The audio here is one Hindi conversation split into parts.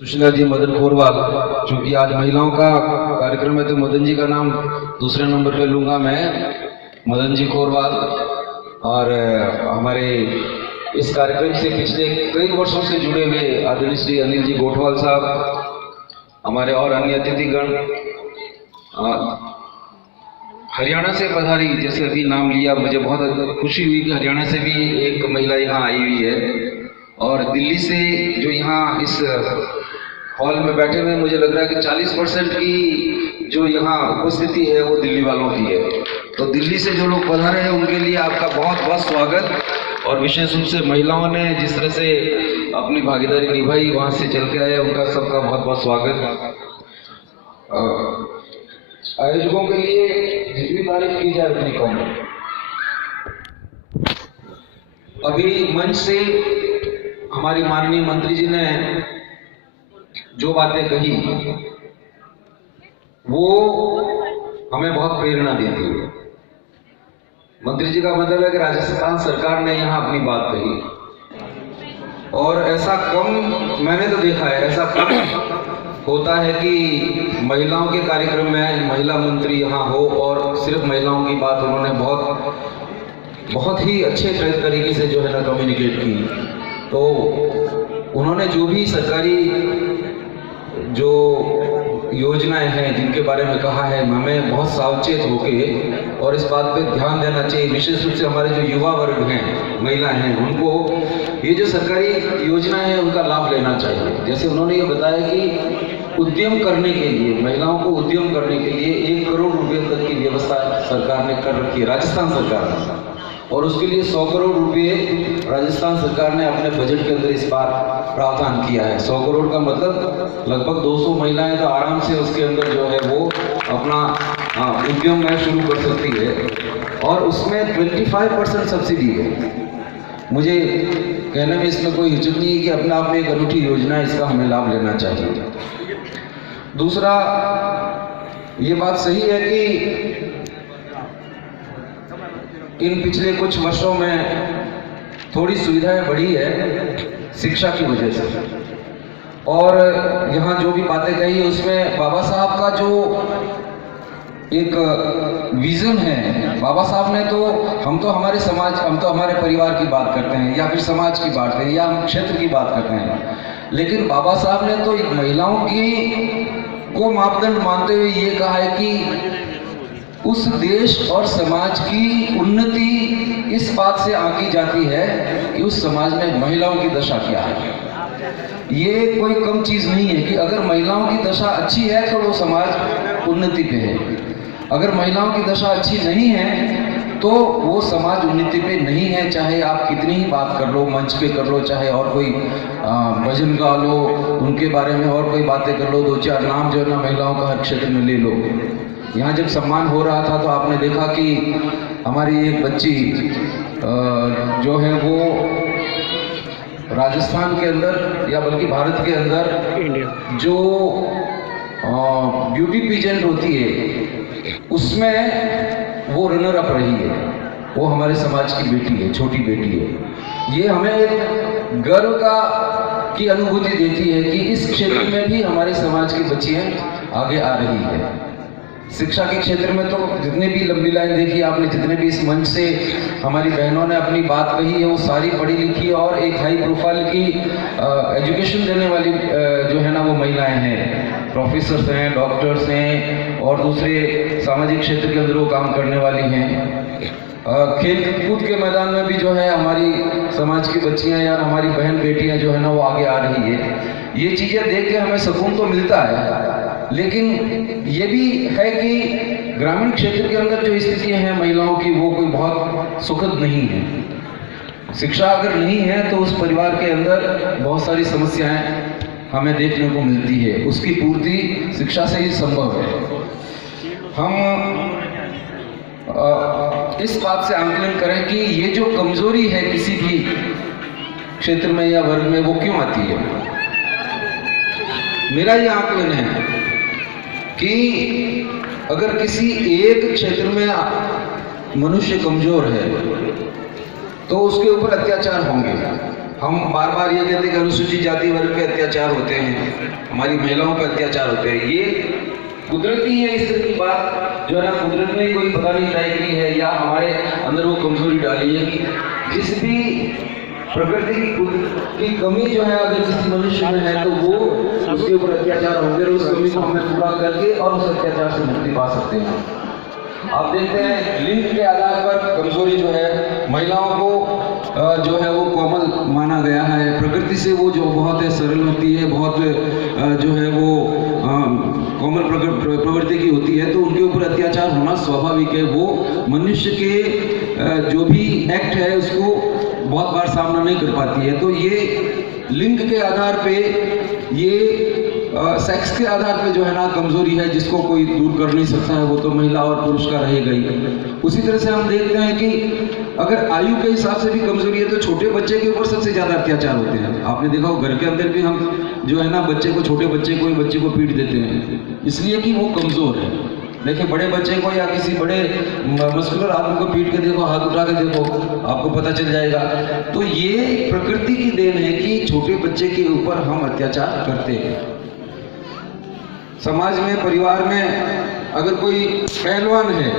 सुशीला जी मदन खोरवाल, चूंकि आज महिलाओं का कार्यक्रम है तो मदन जी का नाम दूसरे नंबर पे लूंगा मैं, मदन जी खोरवाल। और हमारे इस कार्यक्रम से पिछले कई वर्षों से जुड़े हुए आदरणीय श्री अनिल जी गोठवाल साहब, हमारे और अन्य अतिथिगण, हरियाणा से पधारी, जैसे अभी नाम लिया, मुझे बहुत खुशी हुई कि हरियाणा से भी एक महिला यहाँ आई हुई है। और दिल्ली से जो यहाँ इस हॉल में बैठे हुए, मुझे लग रहा है कि 40% की जो यहाँ उपस्थिति है वो दिल्ली वालों की है। तो दिल्ली से जो लोग पधारे हैं उनके लिए आपका बहुत बहुत स्वागत। और विशेष रूप से महिलाओं ने जिस तरह से अपनी भागीदारी निभाई, वहाँ से चल के आए, उनका सबका बहुत बहुत स्वागत। आयोजकों के लिए जितनी तारीफ की जाए उतनी कम है। अभी मंच से हमारी माननीय मंत्री जी ने जो बातें कही वो हमें बहुत प्रेरणा देती है। मंत्री जी का मतलब है कि राजस्थान सरकार ने यहाँ अपनी बात कही, और ऐसा कम मैंने तो देखा है, ऐसा कम होता है कि महिलाओं के कार्यक्रम में महिला मंत्री यहाँ हो और सिर्फ महिलाओं की बात उन्होंने बहुत ही अच्छे तरीके से जो है ना कम्युनिकेट की। तो उन्होंने जो भी सरकारी जो योजनाएं हैं जिनके बारे में कहा है, हमें बहुत सावचेत होके और इस बात पे ध्यान देना चाहिए। विशेष रूप से हमारे जो युवा वर्ग हैं, महिलाएं हैं, उनको ये जो सरकारी योजनाएं हैं उनका लाभ लेना चाहिए। जैसे उन्होंने ये बताया कि उद्यम करने के लिए, महिलाओं को उद्यम करने के लिए 1 करोड़ रुपए तक की व्यवस्था सरकार ने कर रखी है, राजस्थान सरकार ने। और उसके लिए 100 करोड़ रुपए राजस्थान सरकार ने अपने बजट के अंदर इस बार प्रावधान किया है। 100 करोड़ का मतलब लगभग 200 महिलाएं तो आराम से उसके अंदर जो है वो अपना उद्यम में शुरू कर सकती है। और उसमें 25% सब्सिडी है। मुझे कहने में इसमें कोई हिचक नहीं है कि अपने आप में एक अनूठी योजना है, इसका हमें लाभ लेना चाहिए। दूसरा, ये बात सही है कि इन पिछले कुछ वर्षों में थोड़ी सुविधाएं बढ़ी है शिक्षा की वजह से। और यहाँ जो भी बातें कही उसमें बाबा साहब का जो एक विजन है, बाबा साहब ने तो हम तो हमारे परिवार की बात करते हैं या फिर समाज की बात करते हैं या हम क्षेत्र की बात करते हैं, लेकिन बाबा साहब ने तो एक महिलाओं की को मापदंड मानते हुए ये कहा है कि उस देश और समाज की उन्नति इस बात से आंकी जाती है कि उस समाज में महिलाओं की दशा क्या है। ये कोई कम चीज नहीं है कि अगर महिलाओं की दशा अच्छी है तो वो समाज उन्नति पे है, अगर महिलाओं की दशा अच्छी नहीं है तो वो समाज उन्नति पे नहीं है। चाहे आप कितनी ही बात कर लो, मंच पे कर लो, चाहे और कोई भजन गा लो, उनके बारे में और कोई बातें कर लो, 2-4 नाम जो है ना महिलाओं का हर क्षेत्र में ले लो। यहाँ जब सम्मान हो रहा था तो आपने देखा कि हमारी एक बच्ची जो है वो राजस्थान के अंदर या बल्कि भारत के अंदर जो ब्यूटी पीजेंट होती है उसमें वो रनर अप रही है। वो हमारे समाज की बेटी है, छोटी बेटी है। ये हमें एक गर्व की अनुभूति देती है कि इस क्षेत्र में भी हमारे समाज की बच्चियां आगे आ रही है। शिक्षा के क्षेत्र में तो जितने भी लंबी लाइन देखी आपने, जितने भी इस मंच से हमारी बहनों ने अपनी बात कही है, वो सारी पढ़ी लिखी और एक हाई प्रोफाइल की एजुकेशन देने वाली जो है ना वो महिलाएं हैं। प्रोफेसर्स हैं, डॉक्टर्स हैं और दूसरे सामाजिक क्षेत्र के अंदर वो काम करने वाली हैं। खेल कूद के मैदान में भी जो है हमारी समाज की बच्चियां या हमारी बहन बेटियां जो है ना वो आगे आ रही है। ये चीज़ें देख के हमें सुकून तो मिलता है, लेकिन ये भी है कि ग्रामीण क्षेत्र के अंदर जो स्थितियां हैं महिलाओं की वो कोई बहुत सुखद नहीं है। शिक्षा अगर नहीं है तो उस परिवार के अंदर बहुत सारी समस्याएं हमें देखने को मिलती है, उसकी पूर्ति शिक्षा से ही संभव है। हम इस बात से आंकलन करें कि ये जो कमजोरी है किसी भी क्षेत्र में या वर्ग में वो क्यों आती है। मेरा ये आंकलन है कि अगर किसी एक क्षेत्र में मनुष्य कमजोर है तो उसके ऊपर अत्याचार होंगे। हम बार बार ये कहते हैं कि अनुसूचित जाति वर्ग पे अत्याचार होते हैं, हमारी महिलाओं पर अत्याचार होते हैं। ये कुदरती है, इस तरह की बात जो है ना कुदरत ने कोई पता नहीं तय की है या हमारे अंदर वो कमजोरी डाली है कि जिस भी प्रकृति की कमी जो है अगर किसी मनुष्य में है तो वो उसके ऊपर अत्याचार होंगे और उस कमी को हमें पूरा करके और उस अत्याचार से मुक्ति पा सकते हैं। आप देखते हैं लिंग के आधार पर कमजोरी जो है महिलाओं को जो है वो कोमल माना गया है, प्रकृति से वो जो बहुत है सरल होती है, बहुत जो है वो कोमल प्रवृत्ति की होती है, तो उनके ऊपर अत्याचार होना स्वाभाविक है। वो मनुष्य के जो भी एक्ट है उसको बहुत बार सामना नहीं कर पाती है। तो ये लिंग के आधार पे, ये सेक्स के आधार पे जो है ना कमजोरी है जिसको कोई दूर कर नहीं सकता है, वो तो महिला और पुरुष का रहेगा ही। उसी तरह से हम देखते हैं कि अगर आयु के हिसाब से भी कमजोरी है तो छोटे बच्चे के ऊपर सबसे ज्यादा अत्याचार होते हैं। आपने देखा हो घर के अंदर भी हम जो है ना बच्चे को, छोटे बच्चे को पीट देते हैं इसलिए कि वो कमजोर है। देखिए बड़े बच्चे को या किसी बड़े मस्कुलर आदमी को पीट के देखो, हाथ उठा के देखो, आपको पता चल जाएगा। तो ये प्रकृति की देन है कि छोटे बच्चे के ऊपर हम अत्याचार करते हैं। समाज में, परिवार में अगर कोई पहलवान है,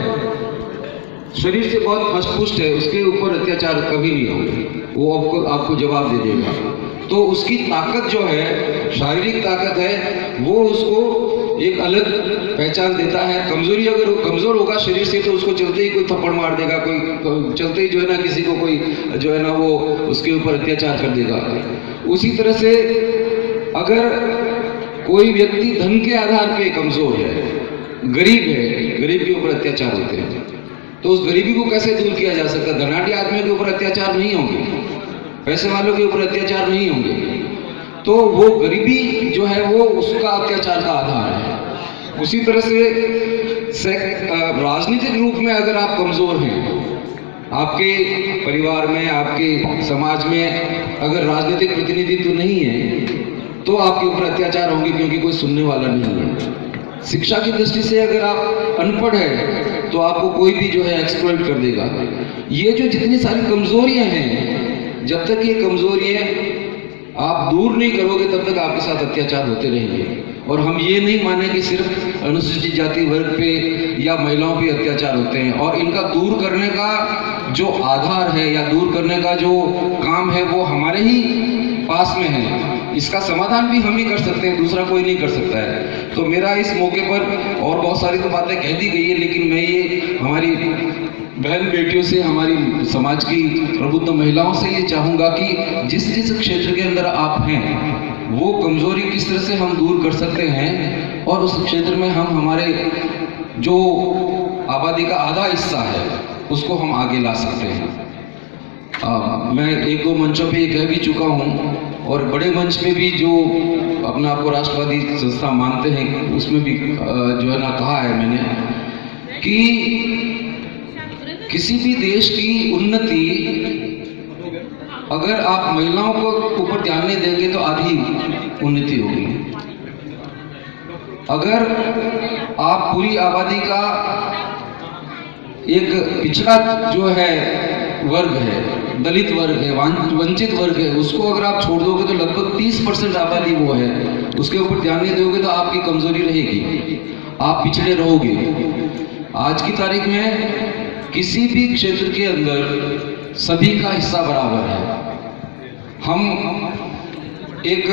शरीर से बहुत हष्ट-पुष्ट है, उसके ऊपर अत्याचार कभी नहीं होगा, वो आपको जवाब दे देगा। तो उसकी ताकत जो है, शारीरिक ताकत है, वो उसको एक अलग पहचान देता है। कमजोरी अगर वो कमजोर होगा शरीर से तो उसको चलते ही कोई थप्पड़ मार देगा, कोई चलते ही जो है ना किसी को कोई जो है ना वो उसके ऊपर अत्याचार कर देगा। उसी तरह से अगर कोई व्यक्ति धन के आधार पे कमजोर है, गरीब है, गरीब के ऊपर अत्याचार होते हैं, तो उस गरीबी को कैसे दूर किया जा सकता है? धनाढ्य आदमी के ऊपर अत्याचार नहीं होंगे, पैसे वालों के ऊपर अत्याचार नहीं होंगे, तो वो गरीबी जो है वो उसका अत्याचार का आधार है। उसी तरह से राजनीतिक रूप में अगर आप कमजोर हैं, आपके परिवार में, आपके समाज में अगर राजनीतिक प्रतिनिधित्व नहीं है तो आपके ऊपर अत्याचार होंगे क्योंकि कोई सुनने वाला नहीं है। शिक्षा की दृष्टि से अगर आप अनपढ़ है तो आपको कोई भी जो है एक्सप्लॉइट कर देगा। ये जो जितनी सारी कमजोरियां हैं, जब तक ये कमजोरियां आप दूर नहीं करोगे तब तक आपके साथ अत्याचार होते रहेंगे। और हम ये नहीं माने कि सिर्फ अनुसूचित जाति वर्ग पे या महिलाओं पे अत्याचार होते हैं, और इनका दूर करने का जो आधार है या दूर करने का जो काम है वो हमारे ही पास में है। इसका समाधान भी हम ही कर सकते हैं, दूसरा कोई नहीं कर सकता है। तो मेरा इस मौके पर और बहुत सारी तो बातें कह दी गई है, लेकिन मैं ये हमारी बहन बेटियों से, हमारी समाज की प्रबुद्ध महिलाओं से ये चाहूँगा कि जिस जिस क्षेत्र के अंदर आप हैं वो कमजोरी किस तरह से हम दूर कर सकते हैं और उस क्षेत्र में हम हमारे जो आबादी का आधा हिस्सा है उसको हम आगे ला सकते हैं। मैं एक दो मंचों पे ये कह भी चुका हूँ और बड़े मंच पे भी जो अपने आप को राष्ट्रवादी संस्था मानते हैं उसमें भी जो है ना कहा है मैंने कि किसी भी देश की उन्नति अगर आप महिलाओं को ऊपर ध्यान नहीं देंगे तो आधी उन्नति होगी। अगर आप पूरी आबादी का एक पिछड़ा जो है वर्ग है, दलित वर्ग है, वंचित वर्ग है, उसको अगर आप छोड़ दोगे तो लगभग 30% आबादी वो है, उसके ऊपर ध्यान नहीं दोगे तो आपकी कमजोरी रहेगी, आप पिछड़े रहोगे। आज की तारीख में किसी भी क्षेत्र के अंदर सभी का हिस्सा बराबर है। हम एक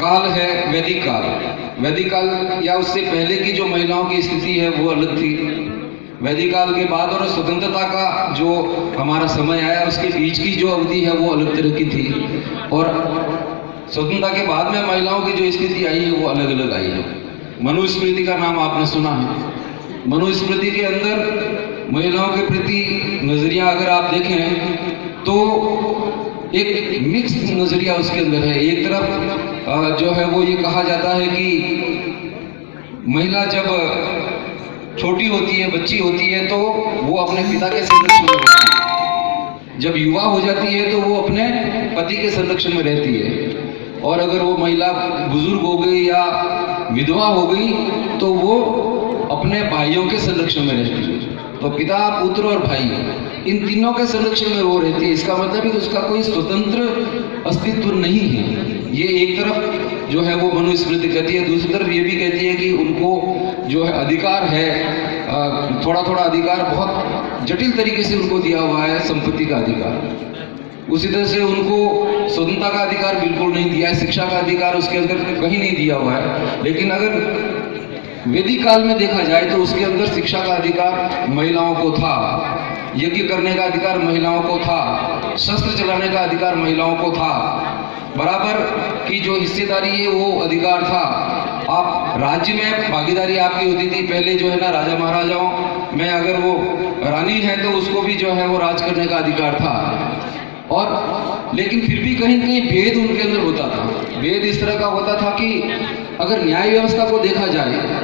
काल है वैदिक काल या उससे पहले की जो महिलाओं की स्थिति है वो अलग थी। वैदिक काल के बाद और स्वतंत्रता का जो हमारा समय आया उसके बीच की जो अवधि है वो अलग तरह की थी, और स्वतंत्रता के बाद में महिलाओं की जो स्थिति आई है वो अलग अलग आई है। मनुस्मृति का नाम आपने सुना है। मनुस्मृति के अंदर महिलाओं के प्रति नजरिया अगर आप देखें तो एक मिक्स नजरिया उसके अंदर है। एक तरफ जो है वो ये कहा जाता है कि महिला जब छोटी होती है, बच्ची होती है, तो वो अपने पिता के संरक्षण में रहती है, जब युवा हो जाती है तो वो अपने पति के संरक्षण में रहती है, और अगर वो महिला बुजुर्ग हो गई या विधवा हो गई तो वो अपने भाइयों के संरक्षण में रहती है। तो पिता, पुत्र और भाई, इन तीनों के संरक्षण में वो रहती है। इसका मतलब है कि उसका कोई स्वतंत्र अस्तित्व नहीं है। ये एक तरफ जो है वो मनुस्मृति कहती है, दूसरी तरफ ये भी कहती है कि उनको जो है अधिकार है, थोड़ा थोड़ा अधिकार बहुत जटिल तरीके से उनको दिया हुआ है, संपत्ति का अधिकार। उसी तरह से उनको स्वतंत्रता का अधिकार बिल्कुल नहीं दिया है, शिक्षा का अधिकार उसके अंदर कहीं नहीं दिया हुआ है। लेकिन अगर वैदिक काल में देखा जाए तो उसके अंदर शिक्षा का अधिकार महिलाओं को था, यज्ञ करने का अधिकार महिलाओं को था, शस्त्र चलाने का अधिकार महिलाओं को था, बराबर की जो हिस्सेदारी है वो अधिकार था। आप राज्य में भागीदारी आपकी होती थी। पहले जो है ना राजा महाराजाओं में अगर वो रानी है तो उसको भी जो है वो राज करने का अधिकार था। और लेकिन फिर भी कहीं कहीं भेद उनके अंदर होता था। भेद इस तरह का होता था कि अगर न्याय व्यवस्था को देखा जाए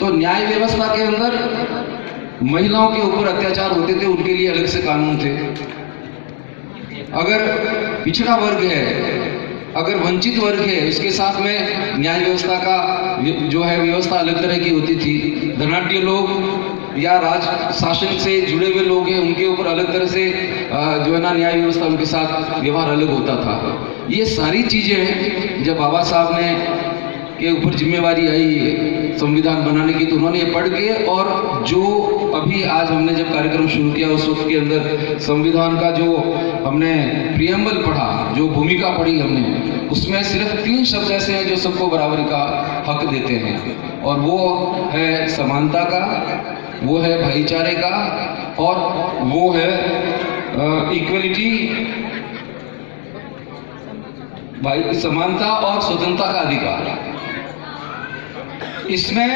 तो न्याय व्यवस्था के अंदर महिलाओं के ऊपर अत्याचार होते थे, उनके लिए अलग से कानून थे। अगर पिछड़ा वर्ग है, अगर वंचित वर्ग है, उसके साथ में न्याय व्यवस्था का जो है व्यवस्था अलग तरह की होती थी। धनाढ्य लोग या राज शासन से जुड़े हुए लोग हैं, उनके ऊपर अलग तरह से जो है ना न्याय व्यवस्था उनके साथ व्यवहार अलग होता था। ये सारी चीजें जब बाबा साहब ने के ऊपर जिम्मेवारी आई संविधान बनाने की, तो उन्होंने ये पढ़ के, और जो अभी आज हमने जब कार्यक्रम शुरू किया उस वक्त के अंदर संविधान का जो हमने प्रियम्बल पढ़ा, जो भूमिका पढ़ी हमने, उसमें सिर्फ 3 शब्द ऐसे हैं जो सबको बराबरी का हक देते हैं, और वो है समानता का, वो है भाईचारे का, और वो है इक्वलिटी, भाई समानता और स्वतंत्रता का अधिकार। इसमें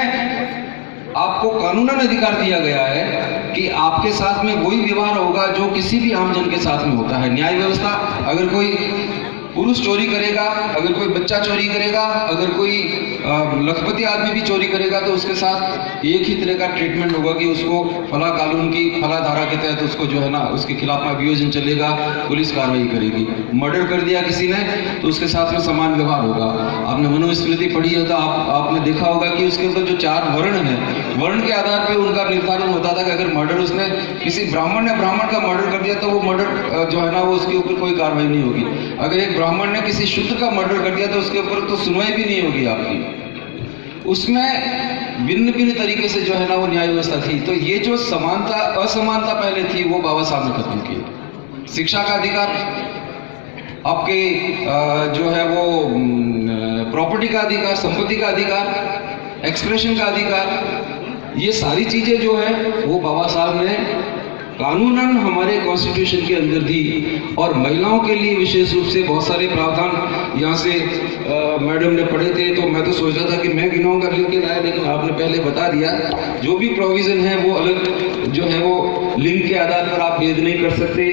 आपको कानूनन अधिकार दिया गया है कि आपके साथ में वही व्यवहार होगा जो किसी भी आम जन के साथ में होता है। न्याय व्यवस्था, अगर कोई पुरुष चोरी करेगा, अगर कोई बच्चा चोरी करेगा, अगर कोई लखपति आदमी भी चोरी करेगा, तो उसके साथ एक ही तरह का ट्रीटमेंट होगा कि उसको फला कानून की फला धारा के तहत उसको जो है ना उसके खिलाफ में अभियोजन चलेगा, पुलिस कार्रवाई करेगी। मर्डर कर दिया किसी ने तो उसके साथ में समान व्यवहार होगा। आपने मनुस्मृति पढ़ी है तो आपने देखा होगा कि उसके अंदर जो 4 वर्ण हैं, वर्ण के आधार पर उनका निर्धारण होता था कि अगर मर्डर उसने किसी ब्राह्मण ने ब्राह्मण का मर्डर कर दिया तो वो मर्डर जो है ना वो उसके ऊपर कोई कार्रवाई नहीं होगी। अगर एक ब्राह्मण ने किसी शूद्र का मर्डर कर दिया तो उसके ऊपर तो सुनवाई भी नहीं होगी आपकी। उसमें भिन्न भिन्न तरीके से जो है ना वो न्याय व्यवस्था थी। तो ये जो समानता असमानता पहले थी वो बाबा साहब ने खत्म की। शिक्षा का अधिकार, आपके जो है वो प्रॉपर्टी का अधिकार, संपत्ति का अधिकार, एक्सप्रेशन का अधिकार, ये सारी चीजें जो है वो बाबा साहब ने कानूनन हमारे कॉन्स्टिट्यूशन के अंदर दी। और महिलाओं के लिए विशेष रूप से बहुत सारे प्रावधान यहाँ से मैडम ने पढ़े थे, तो मैं तो सोच रहा था कि मैं गिनाऊंगा लिख के लाया, लेकिन आपने पहले बता दिया। जो भी प्रोविजन है वो अलग जो है वो लिंग के आधार पर आप भेद नहीं कर सकते।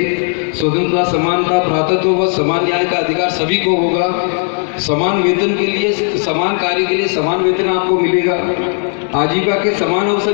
स्वतंत्रता, समानता, भ्रातृत्व व समान न्याय का अधिकार सभी को होगा। समान वेतन के लिए, समान कार्य के लिए समान वेतन आपको मिलेगा। आजीविका के समान अवसर